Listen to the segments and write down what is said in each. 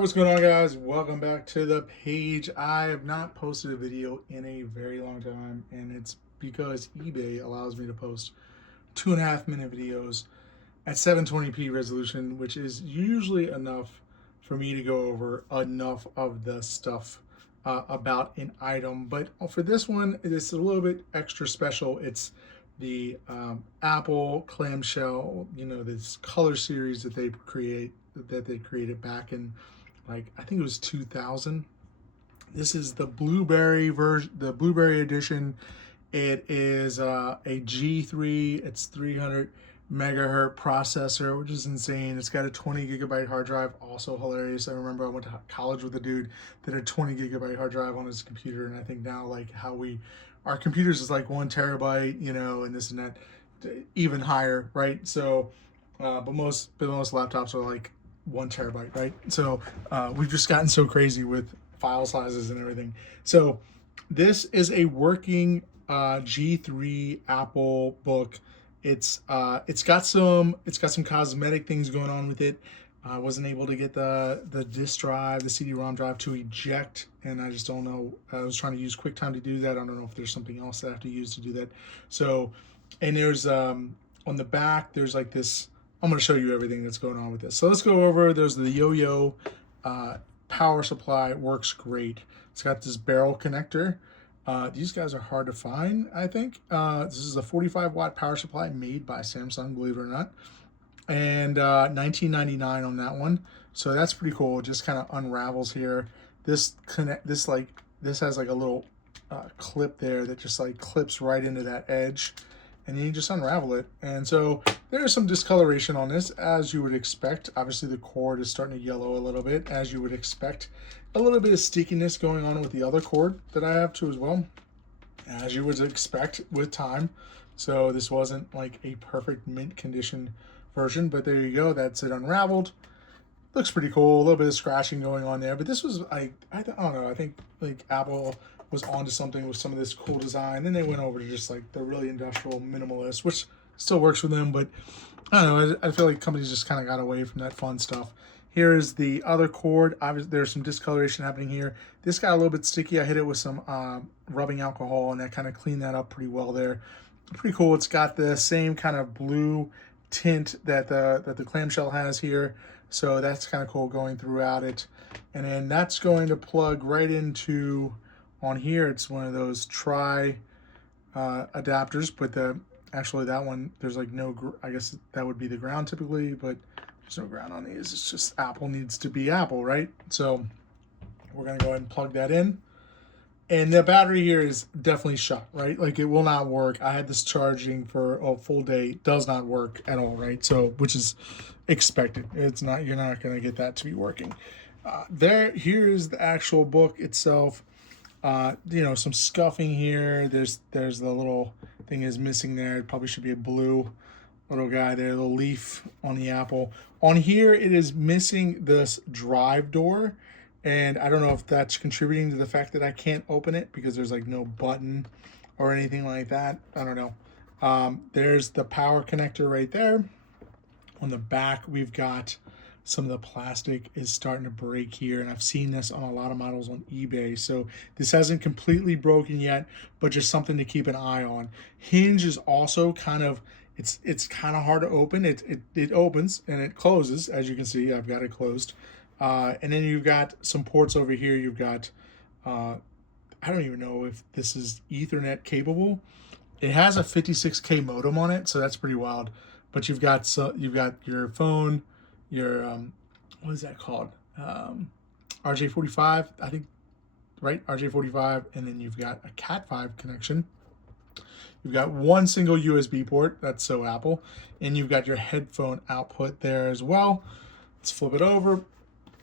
What's going on, guys? Welcome back to the page. I have not posted a video in a very long time, and it's because eBay allows me to post 2.5 minute videos at 720p resolution, which is usually enough for me to go over enough of the stuff about an item. But for this one, it's a little bit extra special. It's the Apple clamshell, this color series that they created back in, like, I think it was 2000. This is the blueberry version, the blueberry edition. It is a G3. It's 300 megahertz processor, which is insane. It's got a 20 gigabyte hard drive, also hilarious. I remember I went to college with a dude that had a 20 gigabyte hard drive on his computer, and I think now, like, our computers is like 1 terabyte, and this and that, even higher, right? So, but most laptops are like 1 terabyte, right? So we've just gotten so crazy with file sizes and everything. So this is a working G3 Apple book. It's got some cosmetic things going on with it. I wasn't able to get the disk drive, the CD-ROM drive to eject, and I just don't know. I was trying to use QuickTime to do that. I don't know if there's something else that I have to use to do that. So, and there's on the back, there's like this. I'm going to show you everything that's going on with this. So let's go over. There's the yo-yo power supply. It works great. It's got this barrel connector. These guys are hard to find, I think. This is a 45-watt power supply made by Samsung, believe it or not. And $19.99 on that one. So that's pretty cool. It just kind of unravels here. This has like a little clip there that just like clips right into that edge, and then you just unravel it. And so there is some discoloration on this, as you would expect. Obviously the cord is starting to yellow a little bit, as you would expect. A little bit of stickiness going on with the other cord that I have too as well, as you would expect with time. So this wasn't like a perfect mint condition version, but there you go. That's it unraveled. Looks pretty cool. A little bit of scratching going on there, but this was, I don't know. I think like Apple was onto something with some of this cool design. Then they went over to just like the really industrial minimalist, which still works for them, but I don't know. I feel like companies just kind of got away from that fun stuff. Here is the other cord. Obviously, there's some discoloration happening here. This got a little bit sticky. I hit it with some rubbing alcohol, and that kind of cleaned that up pretty well there. Pretty cool. It's got the same kind of blue tint that the clamshell has here, so that's kind of cool going throughout it. And then that's going to plug right into on here. It's one of those adapters, but actually that one, there's like no, I guess that would be the ground typically, but there's no ground on these. It's just Apple needs to be Apple, right? So we're gonna go ahead and plug that in. And the battery here is definitely shot, right? Like, it will not work. I had this charging for a full day. It does not work at all, right? So, which is expected. It's not, you're not going to get that to be working. Here is the actual book itself. Some scuffing here. There's the little thing is missing there. It probably should be a blue little guy there, little leaf on the Apple. On here, it is missing this drive door. And I don't know if that's contributing to the fact that I can't open it because there's like no button or anything like that. I don't know. There's the power connector right there. On the back, we've got some of the plastic is starting to break here, and I've seen this on a lot of models on eBay. So this hasn't completely broken yet, but just something to keep an eye on. Hinge is also kind of, it's kind of hard to open. It opens and it closes, as you can see. I've got it closed. And then you've got some ports over here. You've got, I don't even know if this is Ethernet capable. It has a 56K modem on it, so that's pretty wild. But you've got your phone, your what is that called? RJ45, I think, right? RJ45, and then you've got a Cat5 connection. You've got one single USB port. That's so Apple, and you've got your headphone output there as well. Let's flip it over.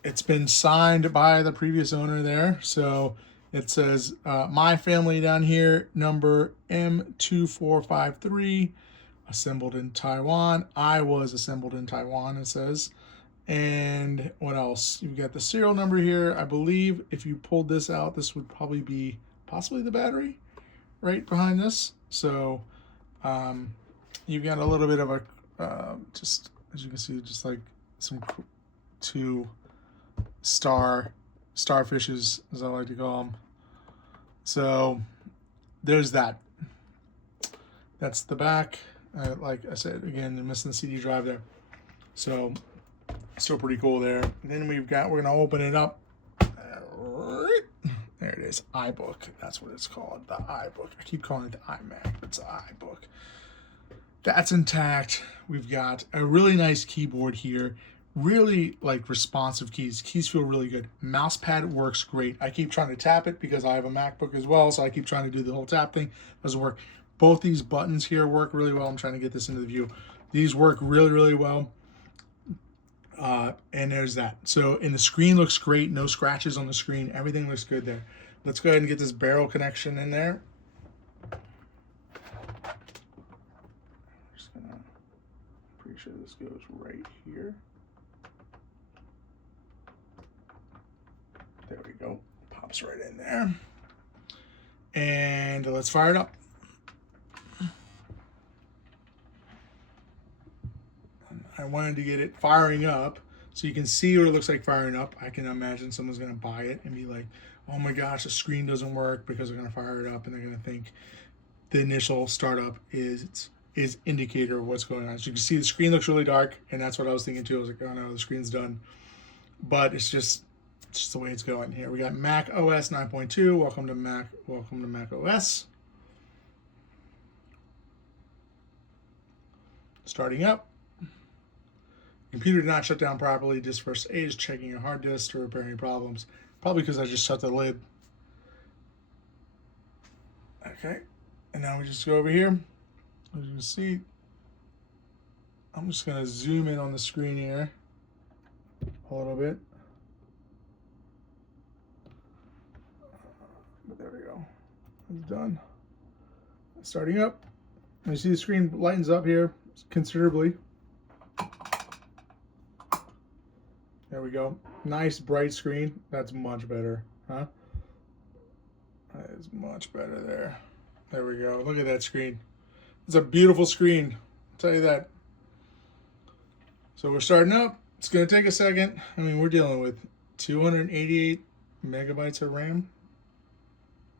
It's been signed by the previous owner there. So it says, my family down here, number M2453, assembled in Taiwan. I was assembled in Taiwan, it says. And what else? You've got the serial number here. I believe if you pulled this out, this would probably be possibly the battery right behind this. So you've got a little bit of a, just as you can see, just like some two starfishes, as I like to call them. So there's that. That's the back. Like I said, again, they're missing the CD drive there. So still pretty cool there. And then we're gonna open it up. There it is, iBook. That's what it's called, the iBook. I keep calling it the iMac, but it's the iBook. That's intact. We've got a really nice keyboard here. Really like responsive keys. Keys feel really good. Mouse pad works great. I keep trying to tap it because I have a MacBook as well, so I keep trying to do the whole tap thing. Doesn't work. Both these buttons here work really well. I'm trying to get this into the view. These work really, really well. And there's that. So, and the screen looks great. No scratches on the screen. Everything looks good there. Let's go ahead and get this barrel connection in there. Just gonna, pretty sure this goes right here. There we go. Pops right in there. And let's fire it up. I wanted to get it firing up so you can see what it looks like firing up. I can imagine someone's going to buy it and be like, oh my gosh, the screen doesn't work, because they're going to fire it up and they're going to think the initial startup is indicator of what's going on. So you can see the screen looks really dark, and that's what I was thinking too. I was like, oh no, the screen's done. But it's just the way it's going here. We got Mac OS 9.2. Welcome to Mac OS. Starting up. Computer did not shut down properly. Disk first is checking your hard disk to repair any problems. Probably because I just shut the lid. Okay, and now we just go over here. As you can see, I'm just going to zoom in on the screen here a little bit. But there we go. It's done. Starting up. And you see the screen lightens up here considerably. There we go. Nice bright screen. That's much better, huh? That is much better there. There we go. Look at that screen. It's a beautiful screen. I'll tell you that. So we're starting up. It's going to take a second. I mean, we're dealing with 288 megabytes of RAM.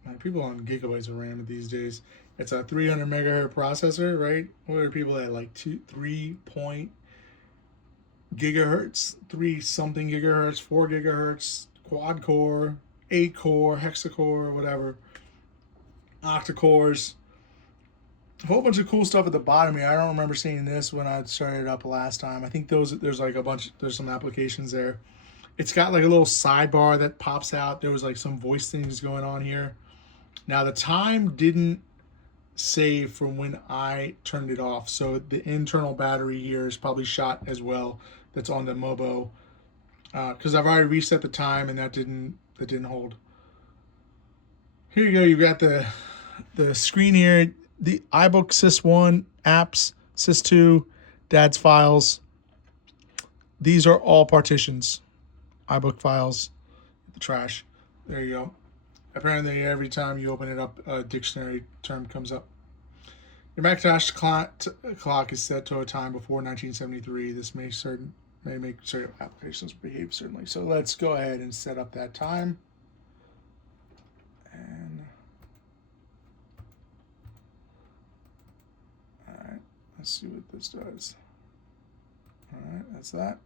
Man, people on gigabytes of RAM these days. It's a 300 megahertz processor, right? What are people at, like 3 gigahertz, 3 something gigahertz, 4 gigahertz, quad core, 8 core, hexacore, whatever, octa-cores, a whole bunch of cool stuff at the bottom here. I don't remember seeing this when I started it up last time. I think there's like a bunch, there's some applications there. It's got like a little sidebar that pops out. There was like some voice things going on here. Now the time didn't save from when I turned it off, so the internal battery here is probably shot as well. That's on the Mobo, because I've already reset the time and that didn't hold. Here you go. You got the screen here. The iBook Sys1 apps, Sys2, Dad's files. These are all partitions. iBook files, the trash. There you go. Apparently, every time you open it up, a dictionary term comes up. Your Macintosh clock is set to a time before 1973. This may make certain applications behave certainly. So let's go ahead and set up that time. And all right, let's see what this does. All right, that's that.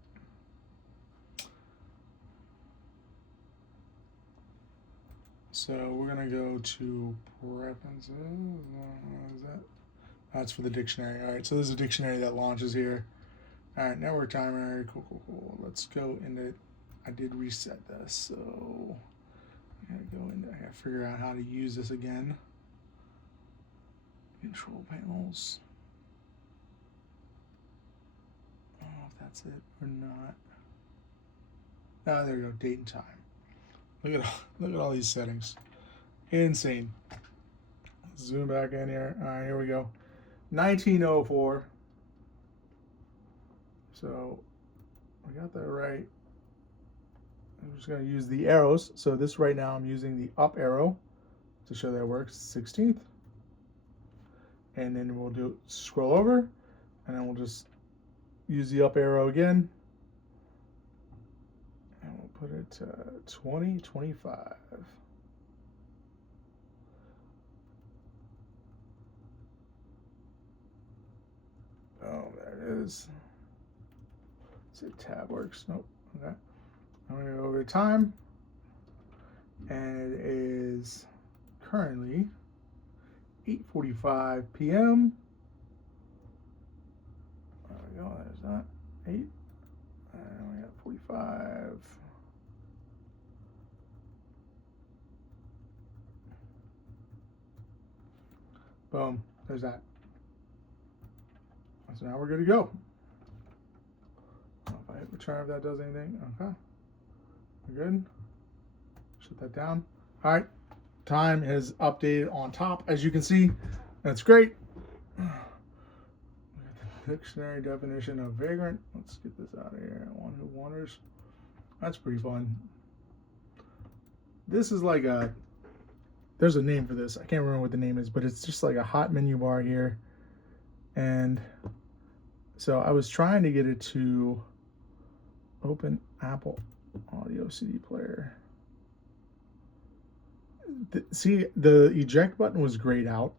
So we're gonna go to preferences. What is that? That's for the dictionary. All right, so there's a dictionary that launches here. All right, network timer. Cool. Let's go into. I did reset this, so I gotta go into. I gotta figure out how to use this again. Control panels. I don't know if that's it or not. Ah, there we go. Date and time. Look at all these settings. Insane. Zoom back in here. All right, here we go. 1904. So I got that right. I'm just going to use the arrows. So this right now I'm using the up arrow to show that it works. 16th. And then we'll do scroll over, and then we'll just use the up arrow again. And we'll put it to 2025. Oh, there it is. Let's see if tab works. Nope. Okay. I'm going to go over to time. And it is currently 8:45 p.m. There we go. There's that. 8. And we got 45. Boom. There's that. So now we're good to go. If I hit return, if that does anything. Okay. We're good. Shut that down. All right. Time is updated on top, as you can see. That's great. Dictionary definition of vagrant. Let's get this out of here. One who wanders. That's pretty fun. This is like a, there's a name for this. I can't remember what the name is, but it's just like a hot menu bar here. And so I was trying to get it to open Apple Audio CD player. See, the eject button was grayed out.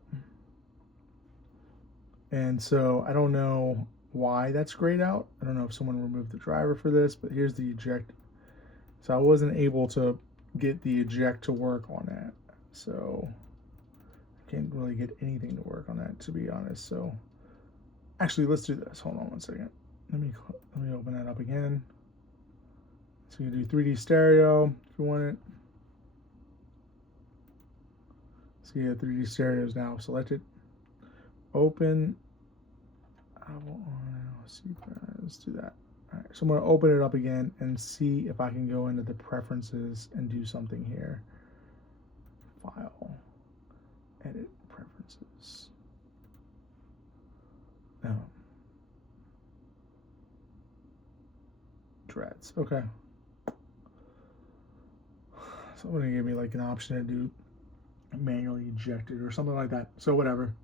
And so I don't know why that's grayed out. I don't know if someone removed the driver for this, but here's the eject. So I wasn't able to get the eject to work on that. So I can't really get anything to work on that, to be honest. So actually, let's do this. Hold on one second. Let me open that up again. So you can do 3D stereo if you want it. So you have 3D stereos now selected. Open. Let's do that. All right, so I'm going to open it up again and see if I can go into the preferences and do something here. File. Edit preferences. No. Dreads. Okay. So I'm going to give me like an option to do manually ejected or something like that. So whatever.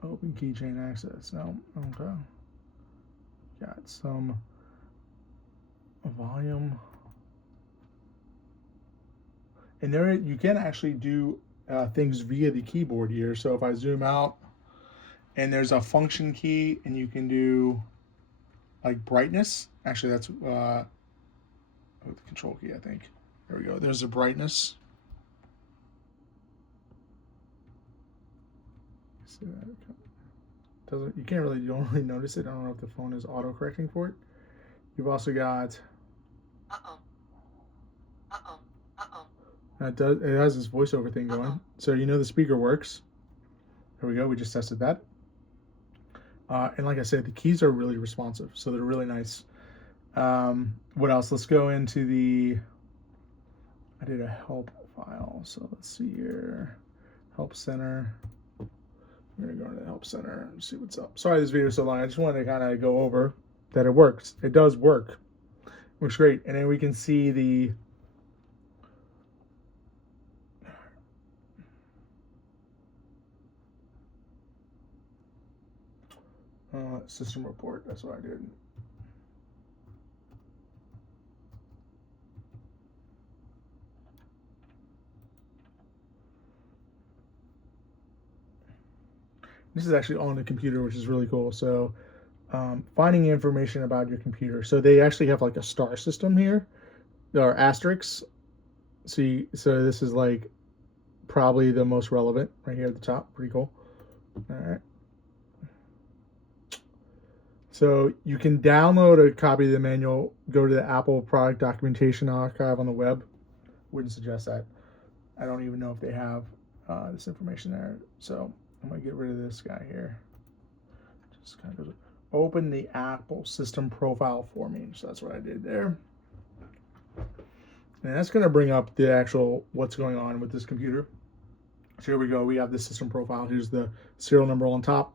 Open keychain access. No. Okay. Got some volume. And there you can actually do things via the keyboard here. So if I zoom out and there's a function key and you can do like brightness. Actually, that's with the control key, I think. There we go. There's the brightness. See that? You can't really, you don't really notice it. I don't know if the phone is auto correcting for it. You've also got. It has this voiceover thing going, so you know the speaker works. There we go. We just tested that. And like I said, the keys are really responsive, so they're really nice. What else? Let's go into the. I did a help file, so let's see here. Help center. We're going to go into the help center and see what's up. Sorry this video is so long. I just wanted to kind of go over that it works. It does work. Works great. And then we can see the system report. That's what I did. This is actually on the computer, which is really cool. So finding information about your computer. So they actually have like a star system here, or asterisks. See, so this is like probably the most relevant right here at the top. Pretty cool. All right. So you can download a copy of the manual, go to the Apple product documentation archive on the web. Wouldn't suggest that. I don't even know if they have this information there. So I'm going to get rid of this guy here. Just kind of open the Apple system profile for me. So that's what I did there. And that's going to bring up the actual what's going on with this computer. So here we go. We have the system profile. Here's the serial number on top.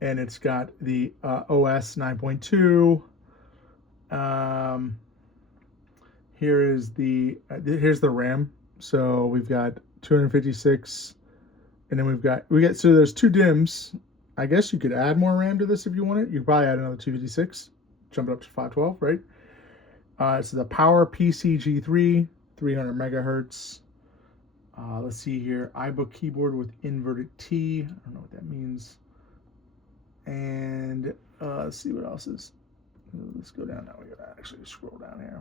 And it's got the OS 9.2. Here's the RAM. So we've got 256. And then we get so there's 2 DIMMs. I guess you could add more RAM to this if you want it. You could probably add another 256, jump it up to 512, right? It's the Power PC G3, 300 megahertz. Let's see here. iBook keyboard with inverted T. I don't know what that means. And let's see what else is. Let's go down now. We gotta actually scroll down here.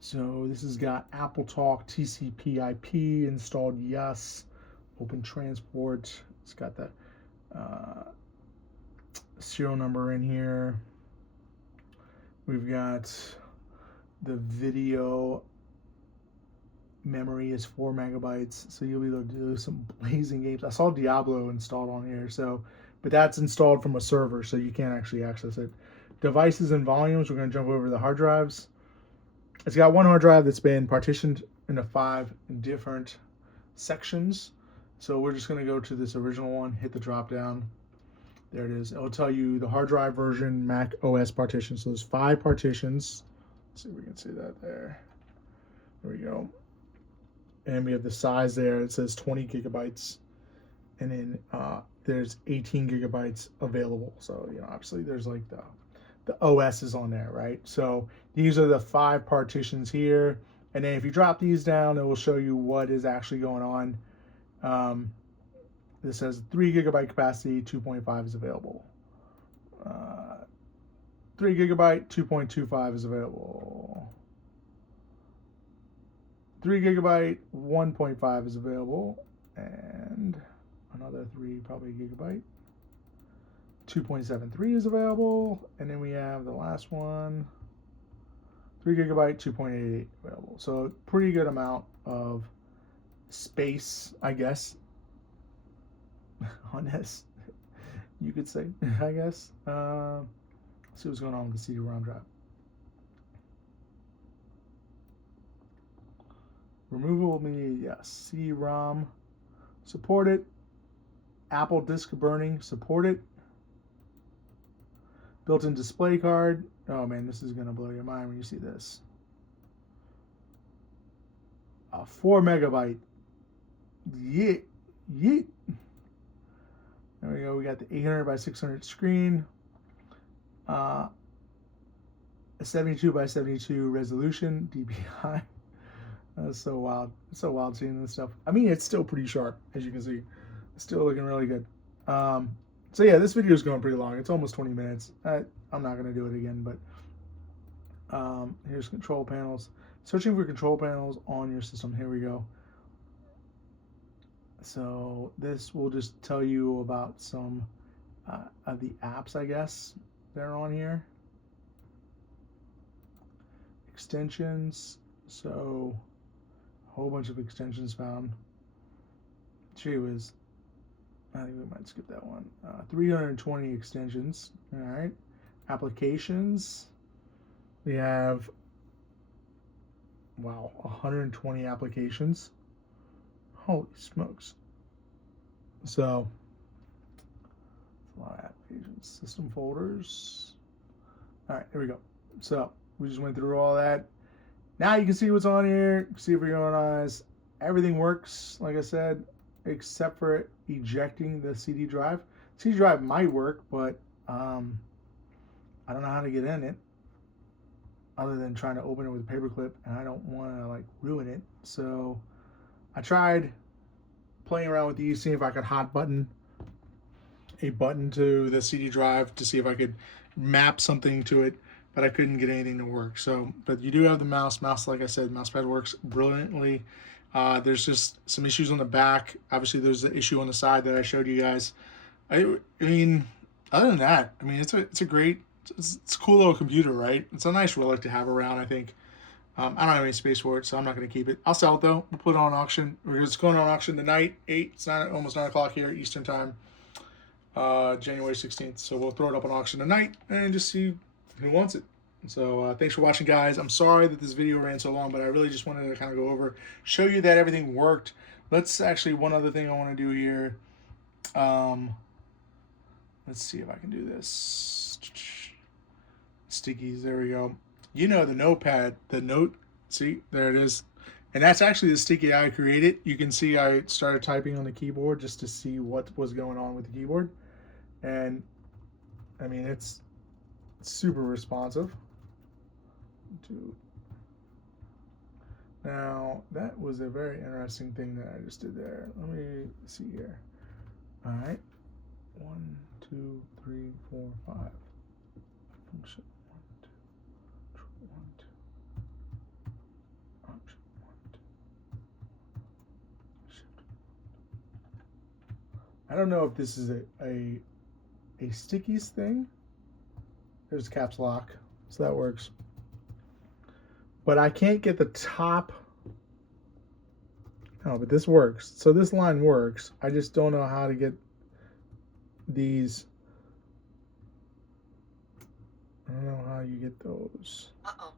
So this has got Apple Talk, TCP/IP installed. Yes. Open transport. It's got the serial number in here. We've got the video memory is 4 megabytes, so you'll be able to do some blazing games. I saw Diablo installed on here, so, but that's installed from a server, so you can't actually access it. Devices and volumes, we're going to jump over the hard drives. It's got one hard drive that's been partitioned into 5 different sections. So we're just going to go to this original one, hit the drop down. There it is. It'll tell you the hard drive version, Mac OS partition. So there's 5 partitions. Let's see if we can see that there. There we go. And we have the size there. It says 20 gigabytes. And then there's 18 gigabytes available. So, you know, obviously there's like the OS is on there, right? So these are the 5 partitions here. And then if you drop these down, it will show you what is actually going on. This says 3 gigabyte capacity, 2.5 is available. 3 gigabyte, 2.25 is available. 3 gigabyte, 1.5 is available. And another 3 probably gigabyte. 2.73 is available. And then we have the last one, 3 gigabyte, 2.88 available. So pretty good amount of space, I guess, on this, you could say, I guess. Let's see what's going on with the CD-ROM drive. Removable media, yes. CD-ROM, support it. Apple disk burning, support it. Built-in display card. Oh man, this is gonna blow your mind when you see this. 4 megabyte. Yeet. Yeet. There we go. We got the 800 by 600 screen. A 72 by 72 resolution, DPI. That's so wild. It's so wild seeing this stuff. I mean, it's still pretty sharp, as you can see. It's still looking really good. So yeah, this video is going pretty long. It's almost 20 minutes. I'm not going to do it again, but here's control panels. Searching for control panels on your system. Here we go. So this will just tell you about some of the apps, I guess, that are on here. Extensions. So a whole bunch of extensions found. Gee whiz. I think we might skip that one. 320 extensions. All right. Applications. We have, wow, 120 applications. Holy smokes. So, a lot of applications. System folders. All right, here we go. So, we just went through all that. Now you can see what's on here. See if your own eyes. Everything works, like I said, except for ejecting the CD drive. CD drive might work, but I don't know how to get in it other than trying to open it with a paperclip, and I don't want to like ruin it. So I tried playing around with these, seeing if I could hot button a button to the CD drive to see if I could map something to it, but I couldn't get anything to work. So, but you do have the mouse. Mouse, like I said, mouse pad works brilliantly. There's just some issues on the back. Obviously, there's the issue on the side that I showed you guys. I mean, other than that, I mean, it's a great, it's a cool little computer, right? It's a nice relic to have around, I think. I don't have any space for it, so I'm not going to keep it. I'll sell it, though. We'll put it on auction. We're just going on auction tonight, 8. It's almost 9 o'clock here, Eastern time, January 16th. So we'll throw it up on auction tonight and just see who wants it. So thanks for watching, guys. I'm sorry that this video ran so long, but I really just wanted to kind of go over, show you that everything worked. Let's actually, one other thing I want to do here. Let's see if I can do this. Stickies, there we go. You know the notepad, the note, see, there it is. And that's actually the sticky I created. You can see I started typing on the keyboard just to see what was going on with the keyboard. And I mean, it's super responsive. Now, that was a very interesting thing that I just did there. Let me see here. All right. 1, 2, 3, 4, 5. Function 1, 2, 1, 2. Option 1, 2. Shift. I don't know if this is a stickies thing. There's caps lock, so that works. But I can't get the top. No, but this works. So this line works. I just don't know how to get these. I don't know how you get those. Uh-oh.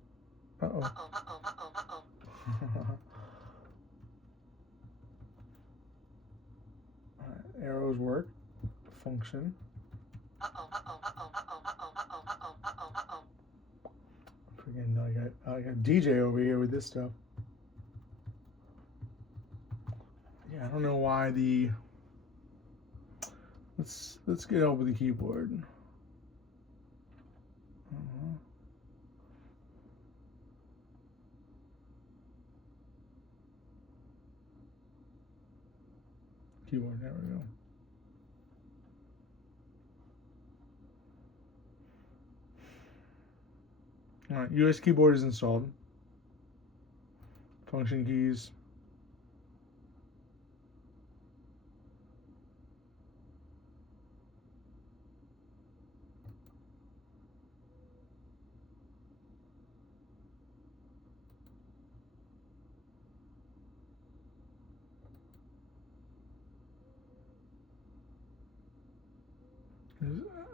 Uh-oh. Uh-oh. Uh-oh. Uh-oh. Uh-oh. All right, arrows work. Function. Uh-oh. Uh-oh. Uh-oh. Uh-oh. Uh-oh. Uh-oh. Uh-oh. Uh-oh. Uh-oh. Freaking, I got DJ over here with this stuff. Yeah, I don't know why the. Let's get over the keyboard. Keyboard, there we go. All right, US keyboard is installed. Function keys.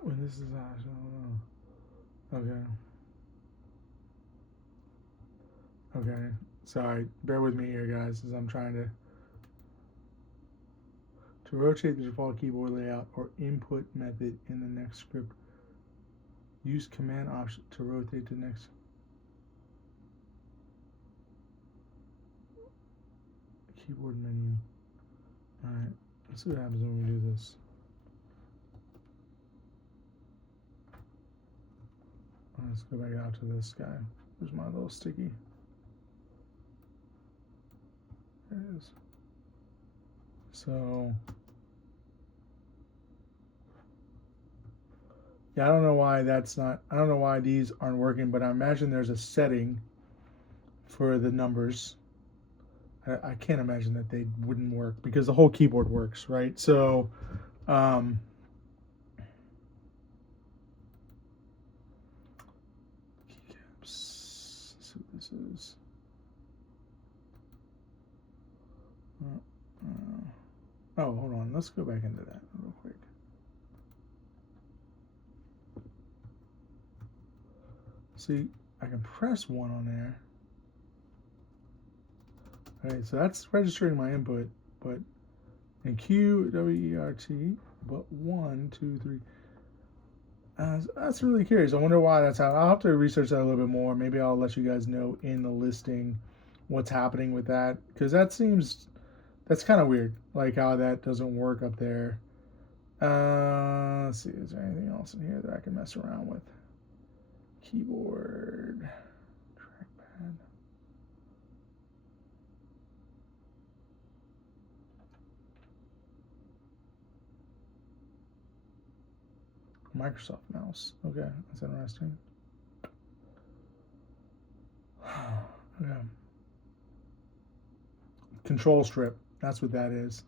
When this is I don't know. Okay. Sorry. Bear with me here, guys, as I'm trying to rotate the default keyboard layout or input method in the next script. Use command option to rotate to next. Keyboard menu. All right. Let's see what happens when we do this. Let's go back out to this guy. There's my little sticky. There it is. So, yeah, I don't know why that's not, I don't know why these aren't working, but I imagine there's a setting for the numbers. I can't imagine that they wouldn't work because the whole keyboard works, right? So, keycaps. Let's see what this is. Oh, hold on. Let's go back into that real quick. See, I can press 1 on there. Okay, so that's registering my input, but in Q, W, E, R, T, but 1, 2, 3. That's really curious. I wonder why that's happening. I'll have to research that a little bit more. Maybe I'll let you guys know in the listing what's happening with that, because that's kind of weird, like how that doesn't work up there. Let's see, is there anything else in here that I can mess around with? Keyboard, trackpad. Microsoft mouse. Okay, that's interesting. Okay. Control strip. That's what that is.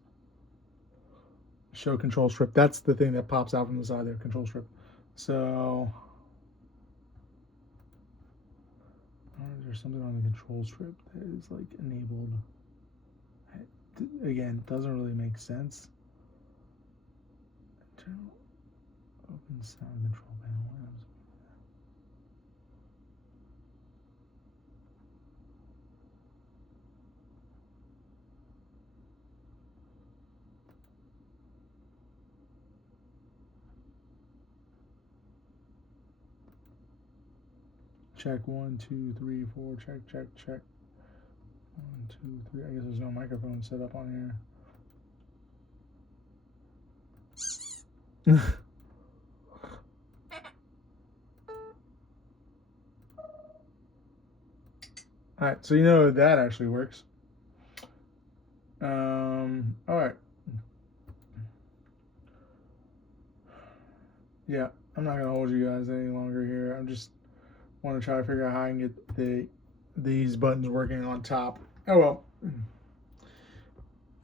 Show control strip. That's the thing that pops out from the side there. Control strip. So, is there something on the control strip that is like enabled? Again, doesn't really make sense. Internal open sound control panel. Check 1, 2, 3, 4. Check, check, check. 1, 2, 3. I guess there's no microphone set up on here. All right, so you know that actually works. All right. Yeah, I'm not gonna hold you guys any longer here. I'm just want to try to figure out how I can get these buttons working on top. Oh well.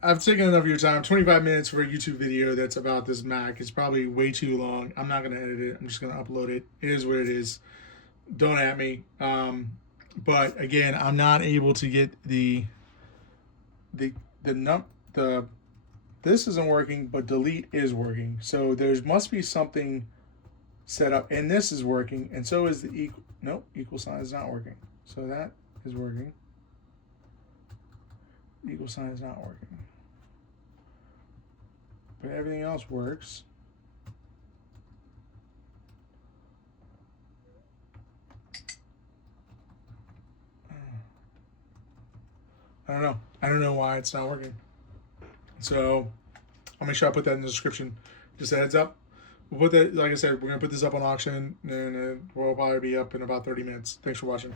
I've taken enough of your time. 25 minutes for a YouTube video that's about this Mac. It's probably way too long. I'm not going to edit it. I'm just going to upload it. It is what it is. Don't at me. But again, I'm not able to get the this isn't working, but delete is working. So there must be something set up, and this is working, and so is the equal sign is not working. So that is working. The equal sign is not working. But everything else works. I don't know. I don't know why it's not working. So I'll make sure I put that in the description. Just a heads up. We'll put that, like I said, we're going to put this up on auction, and it will probably be up in about 30 minutes. Thanks for watching.